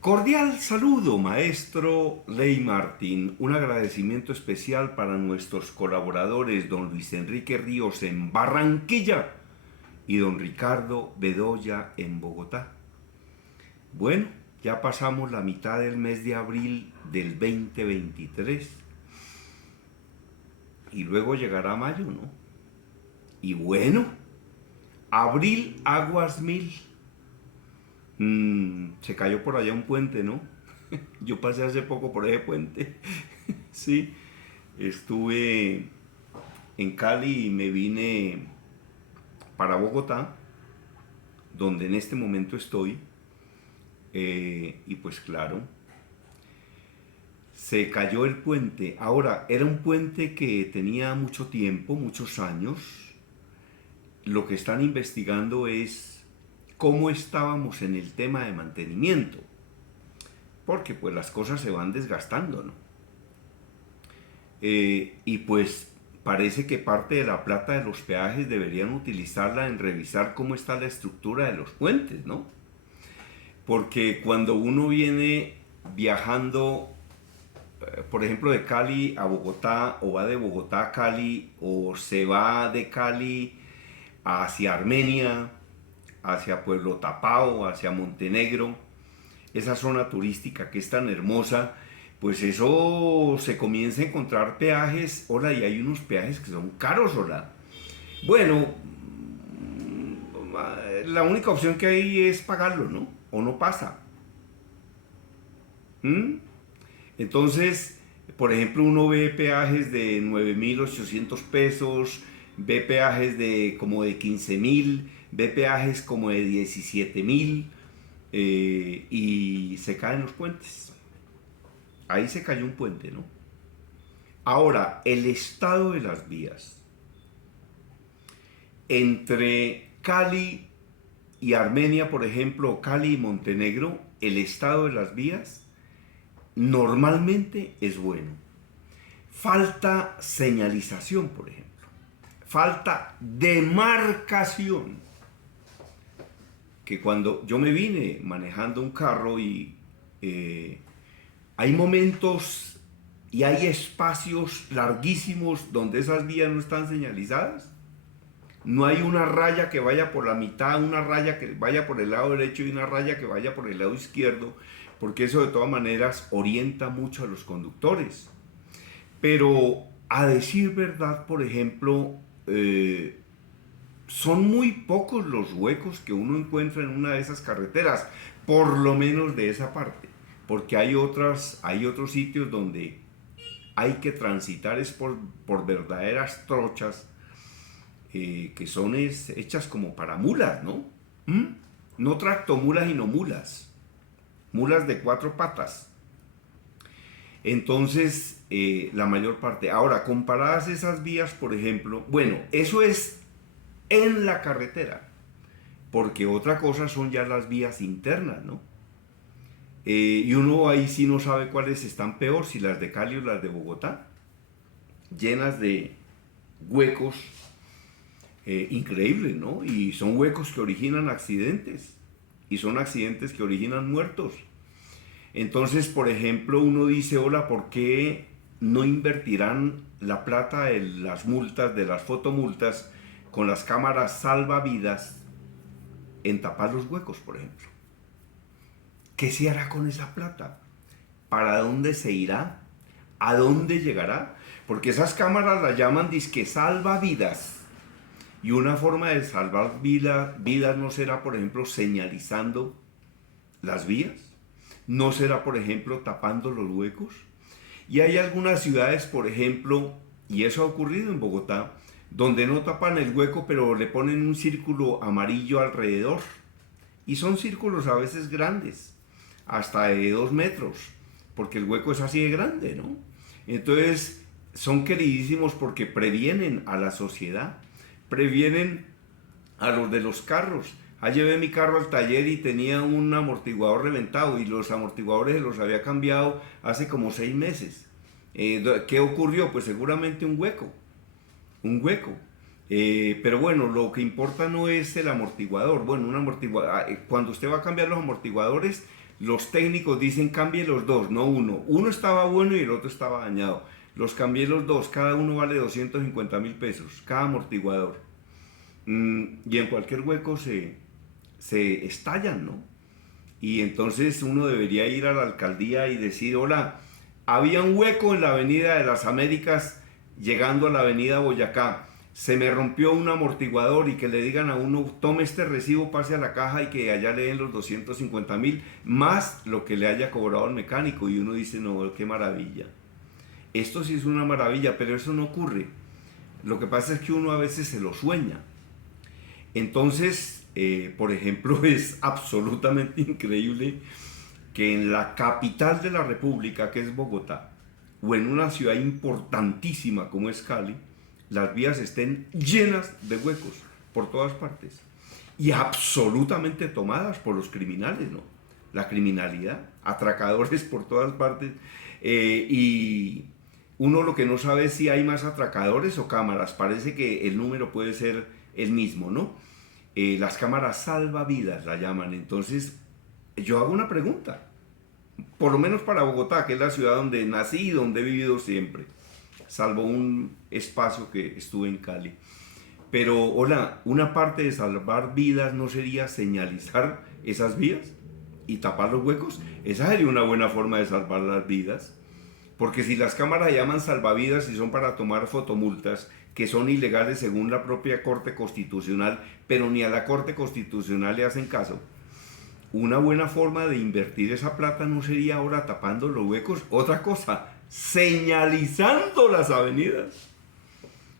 Cordial saludo, maestro Ley Martín. Un agradecimiento especial para nuestros colaboradores, don Luis Enrique Ríos en Barranquilla y don Ricardo Bedoya en Bogotá. Bueno, ya pasamos la mitad del mes de abril del 2023 y luego llegará mayo, ¿no? Y bueno, abril aguas mil. Se cayó por allá un puente, ¿no? Yo pasé hace poco por ese puente. Sí, estuve en Cali y me vine para Bogotá, donde en este momento estoy. Y pues claro, se cayó el puente. Ahora, era un puente que tenía mucho tiempo, muchos años. Lo que están investigando es cómo estábamos en el tema de mantenimiento, porque pues las cosas se van desgastando, ¿no? Y pues parece que parte de la plata de los peajes deberían utilizarla en revisar cómo está la estructura de los puentes, ¿no? Porque cuando uno viene viajando, por ejemplo, de Cali a Bogotá, o va de Bogotá a Cali, o se va de Cali hacia Armenia, hacia Pueblo Tapao, hacia Montenegro, esa zona turística que es tan hermosa, pues eso se comienza a encontrar peajes, hola, y hay unos peajes que son caros, hola. Bueno, la única opción que hay es pagarlo, ¿no? O no pasa. ¿Mm? Entonces, por ejemplo, uno ve peajes de 9.800 pesos, ve peajes de como de 15.000, ve peajes como de 17.000, y se caen los puentes. Ahí se cayó un puente, ¿no? Ahora, el estado de las vías. Entre Cali y Armenia, por ejemplo, Cali y Montenegro, el estado de las vías normalmente es bueno. Falta señalización, por ejemplo. Falta demarcación. Que cuando yo me vine manejando un carro y hay momentos y hay espacios larguísimos donde esas vías no están señalizadas. No hay una raya que vaya por la mitad, una raya que vaya por el lado derecho y una raya que vaya por el lado izquierdo, porque eso de todas maneras orienta mucho a los conductores. Pero a decir verdad, por ejemplo, son muy pocos los huecos que uno encuentra en una de esas carreteras, por lo menos de esa parte, porque hay otros sitios donde hay que transitar es por verdaderas trochas, que son hechas como para mulas, ¿no? No tractomulas, sino mulas, mulas de 4 patas. Entonces, la mayor parte. Ahora, comparadas esas vías, por ejemplo, bueno, eso es en la carretera, porque otra cosa son ya las vías internas, ¿no? Y uno ahí sí no sabe cuáles están peor, si las de Cali o las de Bogotá, llenas de huecos increíbles, ¿no? Y son huecos que originan accidentes, y son accidentes que originan muertos. Entonces, por ejemplo, uno dice, hola, ¿por qué no invertirán la plata de las multas, de las fotomultas, con las cámaras salvavidas en tapar los huecos, por ejemplo? ¿Qué se hará con esa plata? ¿Para dónde se irá? ¿A dónde llegará? Porque esas cámaras las llaman disque salvavidas. Y una forma de salvar vidas no será, por ejemplo, señalizando las vías. No será, por ejemplo, tapando los huecos. Y hay algunas ciudades, por ejemplo, y eso ha ocurrido en Bogotá, donde no tapan el hueco, pero le ponen un círculo amarillo alrededor. Y son círculos a veces grandes, hasta de 2 metros, porque el hueco es así de grande, ¿no? Entonces, son queridísimos porque previenen a la sociedad, previenen a los de los carros. Llevé mi carro al taller y tenía un amortiguador reventado y los amortiguadores los había cambiado hace como 6 meses. ¿Qué ocurrió? Pues seguramente un hueco. Un hueco. Pero bueno, lo que importa no es el amortiguador. Bueno, un amortiguador, cuando usted va a cambiar los amortiguadores, Los técnicos dicen cambie los dos, no uno. Uno estaba bueno y el otro estaba dañado. Los cambié los dos, cada uno vale 250.000 pesos, cada amortiguador. Y en cualquier hueco se estallan, ¿no? Y entonces uno debería ir a la alcaldía y decir, hola, había un hueco en la Avenida de las Américas llegando a la Avenida Boyacá. Se me rompió un amortiguador y que le digan a uno, tome este recibo, pase a la caja y que allá le den los 250.000 más lo que le haya cobrado el mecánico. Y uno dice, no, qué maravilla. Esto sí es una maravilla, pero eso no ocurre. Lo que pasa es que uno a veces se lo sueña. Entonces, por ejemplo, es absolutamente increíble que en la capital de la República, que es Bogotá, o en una ciudad importantísima como es Cali, las vías estén llenas de huecos por todas partes y absolutamente tomadas por los criminales, ¿no? La criminalidad, atracadores por todas partes, y uno lo que no sabe es si hay más atracadores o cámaras. Parece que el número puede ser el mismo, ¿no? Las cámaras salvavidas la llaman. Entonces yo hago una pregunta, por lo menos para Bogotá, que es la ciudad donde nací y donde he vivido siempre, salvo un espacio que estuve en Cali. Pero, hola, una parte de salvar vidas no sería señalizar esas vías y tapar los huecos. Esa sería una buena forma de salvar las vidas. Porque si las cámaras llaman salvavidas y son para tomar fotomultas, que son ilegales según la propia Corte Constitucional, pero ni a la Corte Constitucional le hacen caso, una buena forma de invertir esa plata no sería ahora tapando los huecos. Otra cosa, señalizando las avenidas.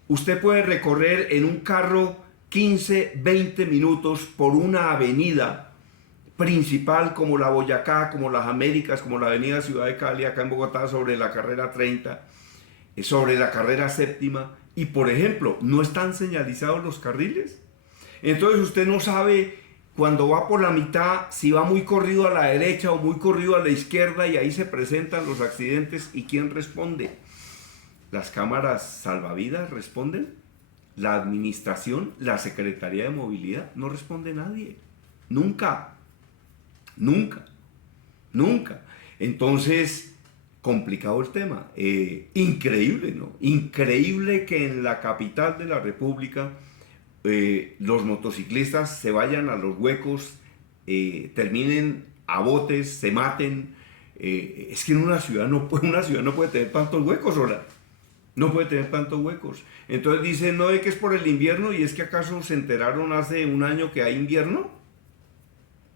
Usted puede recorrer en un carro 15, 20 minutos por una avenida principal como la Boyacá, como las Américas, como la avenida Ciudad de Cali, acá en Bogotá, sobre la carrera 30, sobre la carrera séptima, y por ejemplo, no están señalizados los carriles. Entonces usted no sabe cuando va por la mitad si va muy corrido a la derecha o muy corrido a la izquierda, y ahí se presentan los accidentes. ¿Y quién responde? ¿Las cámaras salvavidas responden? ¿La administración? ¿La Secretaría de Movilidad? No responde nadie. Nunca. Nunca. Nunca. Entonces, complicado el tema. Increíble, ¿no? Increíble que en la capital de la República los motociclistas se vayan a los huecos, terminen a botes, se maten. Es que en una ciudad no puede tener tantos huecos, ¿verdad? No puede tener tantos huecos. Entonces dicen, no, es que es por el invierno. ¿Y es que acaso se enteraron hace un año que hay invierno?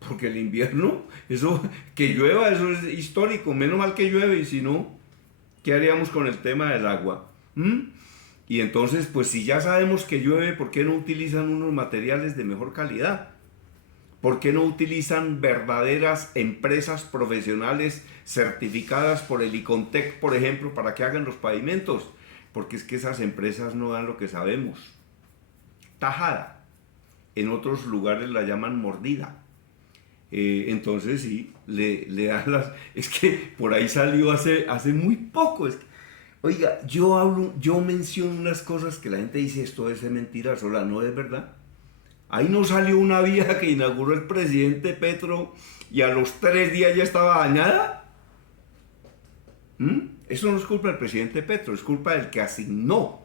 Porque el invierno, eso, que llueva, eso es histórico. Menos mal que llueve, y si no, ¿qué haríamos con el tema del agua? Y entonces, pues si ya sabemos que llueve, ¿por qué no utilizan unos materiales de mejor calidad? ¿Por qué no utilizan verdaderas empresas profesionales certificadas por el ICONTEC, por ejemplo, para que hagan los pavimentos? Porque es que esas empresas no dan lo que sabemos. Tajada. En otros lugares la llaman mordida. Entonces sí, le dan las... Es que por ahí salió hace muy poco. Oiga, yo menciono unas cosas que la gente dice, esto es mentira, sola, no es verdad. Ahí no salió una vía que inauguró el presidente Petro y a los 3 días ya estaba dañada. Eso no es culpa del presidente Petro, es culpa del que asignó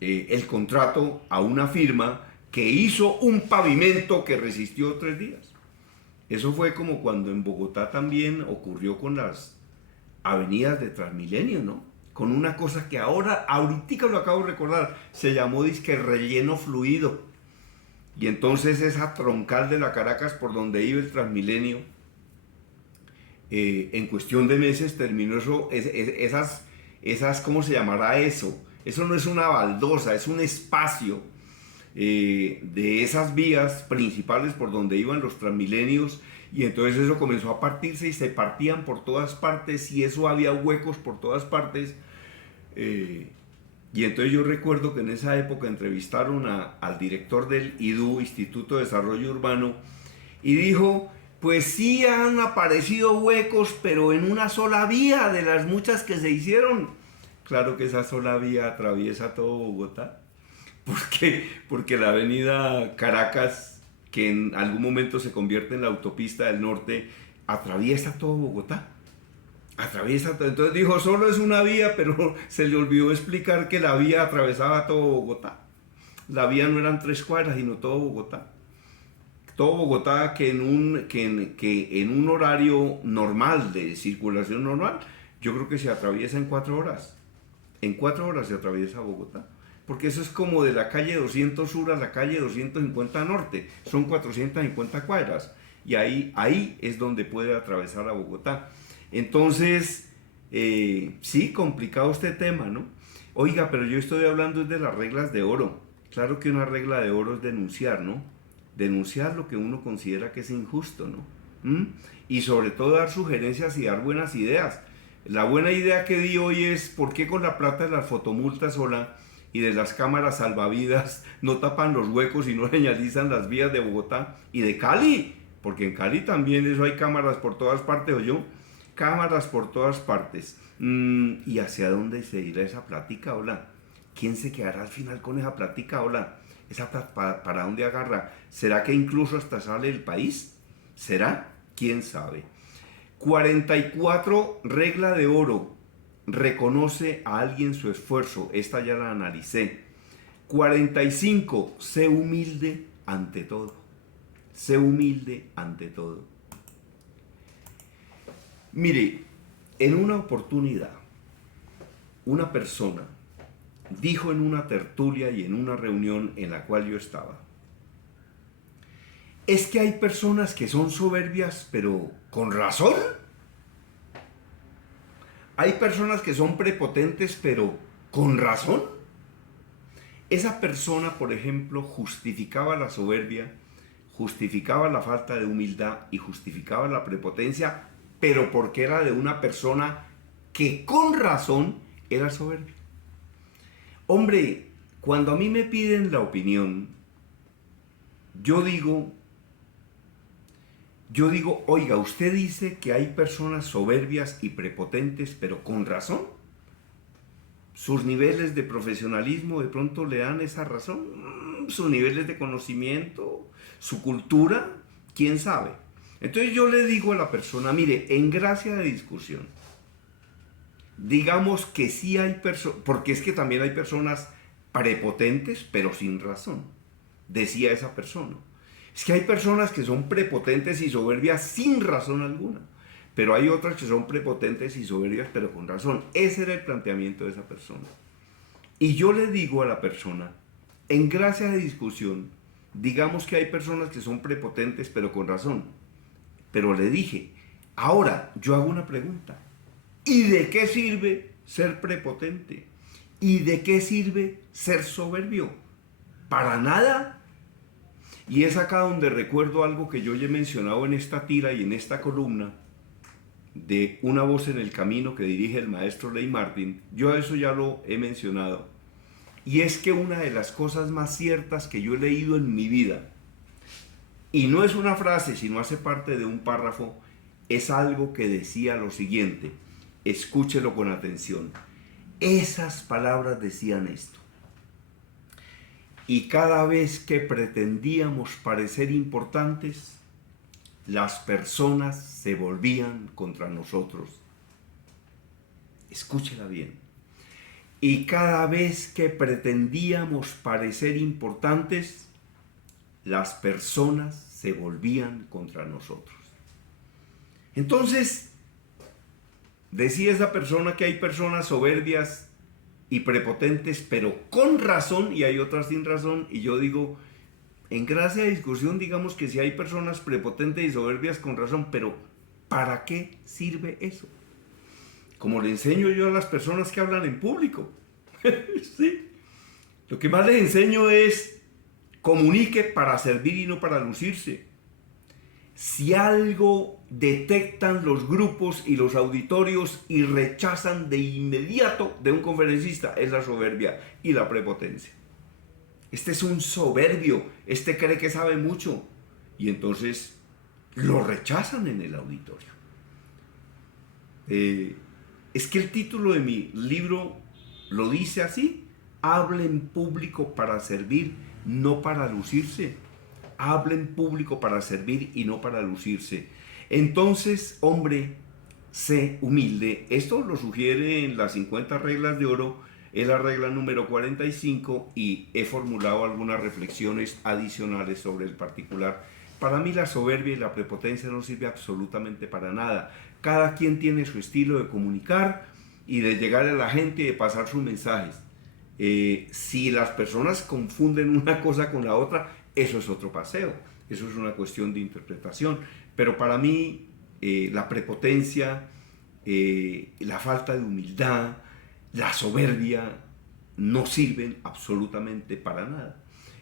el contrato a una firma que hizo un pavimento que resistió 3 días. Eso fue como cuando en Bogotá también ocurrió con las avenidas de Transmilenio, ¿no? Con una cosa que ahorita lo acabo de recordar, se llamó disque relleno fluido. Y entonces esa troncal de la Caracas por donde iba el Transmilenio, en cuestión de meses terminó esas, ¿cómo se llamará eso? Eso no es una baldosa, es un espacio de esas vías principales por donde iban los Transmilenios, y entonces eso comenzó a partirse y se partían por todas partes, y eso había huecos por todas partes. Y entonces yo recuerdo que en esa época entrevistaron al director del IDU, Instituto de Desarrollo Urbano, y dijo, pues sí han aparecido huecos, pero en una sola vía de las muchas que se hicieron. Claro que esa sola vía atraviesa todo Bogotá. ¿Por qué? Porque la avenida Caracas, que en algún momento se convierte en la autopista del norte, atraviesa todo Bogotá. Entonces dijo, solo es una vía, pero se le olvidó explicar que la vía atravesaba todo Bogotá. La vía no eran 3 cuadras, sino todo Bogotá. Todo Bogotá que en un horario normal, de circulación normal, yo creo que se atraviesa en 4 horas. En 4 horas se atraviesa Bogotá. Porque eso es como de la calle 200 sur a la calle 250 norte. Son 450 cuadras. Y ahí es donde puede atravesar a Bogotá. Entonces, sí, complicado este tema, ¿no? Oiga, pero yo estoy hablando de las reglas de oro. Claro que una regla de oro es denunciar, ¿no? Denunciar lo que uno considera que es injusto, ¿no? Y sobre todo dar sugerencias y dar buenas ideas. La buena idea que di hoy es por qué con la plata de las fotomultas y de las cámaras salvavidas no tapan los huecos y no señalizan las vías de Bogotá y de Cali, porque en Cali también eso hay cámaras por todas partes, ¿o yo? Cámaras por todas partes. ¿Y hacia dónde se irá esa plática, hola? ¿Quién se quedará al final con esa plática, hola? ¿Esa para dónde agarra? ¿Será que incluso hasta sale del país? ¿Será? ¿Quién sabe? 44, regla de oro. Reconoce a alguien su esfuerzo. Esta ya la analicé. 45, sé humilde ante todo. Sé humilde ante todo. Mire, en una oportunidad, una persona dijo en una tertulia y en una reunión en la cual yo estaba, es que hay personas que son soberbias, pero con razón. Hay personas que son prepotentes, pero con razón. Esa persona, por ejemplo, justificaba la soberbia, justificaba la falta de humildad y justificaba la prepotencia, pero porque era de una persona que con razón era soberbia. Hombre, cuando a mí me piden la opinión, yo digo, oiga, usted dice que hay personas soberbias y prepotentes, pero con razón. Sus niveles de profesionalismo de pronto le dan esa razón, sus niveles de conocimiento, su cultura, quién sabe. Entonces yo le digo a la persona, mire, en gracia de discusión, digamos que sí hay personas, porque es que también hay personas prepotentes, pero sin razón, decía esa persona. Es que hay personas que son prepotentes y soberbias sin razón alguna, pero hay otras que son prepotentes y soberbias, pero con razón. Ese era el planteamiento de esa persona. Y yo le digo a la persona, en gracia de discusión, digamos que hay personas que son prepotentes, pero con razón. Pero le dije, ahora yo hago una pregunta. ¿Y de qué sirve ser prepotente? ¿Y de qué sirve ser soberbio? Para nada. Y es acá donde recuerdo algo que yo ya he mencionado en esta tira y en esta columna de Una voz en el camino que dirige el maestro Ley Martin. Yo eso ya lo he mencionado. Y es que una de las cosas más ciertas que yo he leído en mi vida, y no es una frase, sino hace parte de un párrafo, es algo que decía lo siguiente. Escúchelo con atención. Esas palabras decían esto. Y cada vez que pretendíamos parecer importantes, las personas se volvían contra nosotros. Escúchela bien. Y cada vez que pretendíamos parecer importantes, las personas se volvían contra nosotros. Entonces, decía esa persona que hay personas soberbias y prepotentes, pero con razón, y hay otras sin razón, y yo digo, en gracia de discusión, digamos que si hay personas prepotentes y soberbias con razón, pero ¿para qué sirve eso? Como le enseño yo a las personas que hablan en público. ¿Sí? Lo que más les enseño es comunique para servir y no para lucirse. Si algo detectan los grupos y los auditorios y rechazan de inmediato de un conferencista, es la soberbia y la prepotencia. Este es un soberbio, este cree que sabe mucho, y entonces lo rechazan en el auditorio. Es que el título de mi libro lo dice así: hable en público para servir, no para lucirse. Hable en público para servir y no para lucirse. Entonces, hombre, sé humilde. Esto lo sugiere en las 50 reglas de oro, es la regla número 45 y he formulado algunas reflexiones adicionales sobre el particular. Para mí la soberbia y la prepotencia no sirve absolutamente para nada. Cada quien tiene su estilo de comunicar y de llegar a la gente y de pasar sus mensajes. Si las personas confunden una cosa con la otra, eso es otro paseo. Eso es una cuestión de interpretación. Pero para mí la prepotencia, la falta de humildad, la soberbia no sirven absolutamente para nada.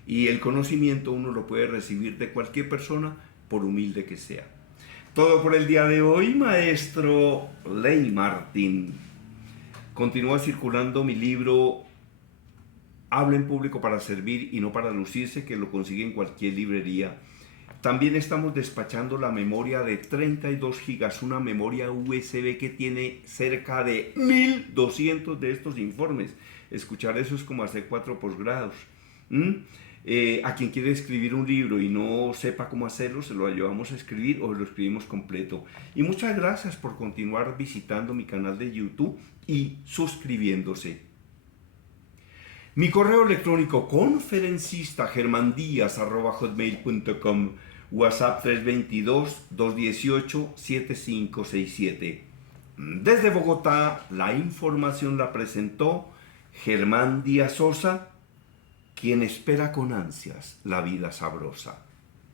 Y el conocimiento uno lo puede recibir de cualquier persona, por humilde que sea. Todo por el día de hoy, maestro Ley Martín. Continúa circulando mi libro Habla en público para servir y no para lucirse, que lo consigue en cualquier librería. También estamos despachando la memoria de 32 gigas, una memoria USB que tiene cerca de 1200 de estos informes. Escuchar eso es como hacer 4 posgrados. A quien quiere escribir un libro y no sepa cómo hacerlo, se lo ayudamos a escribir o lo escribimos completo. Y muchas gracias por continuar visitando mi canal de YouTube y suscribiéndose. Mi correo electrónico conferencistagermandias@hotmail.com, WhatsApp 322-218-7567. Desde Bogotá, la información la presentó Germán Díaz Sosa, quien espera con ansias la vida sabrosa.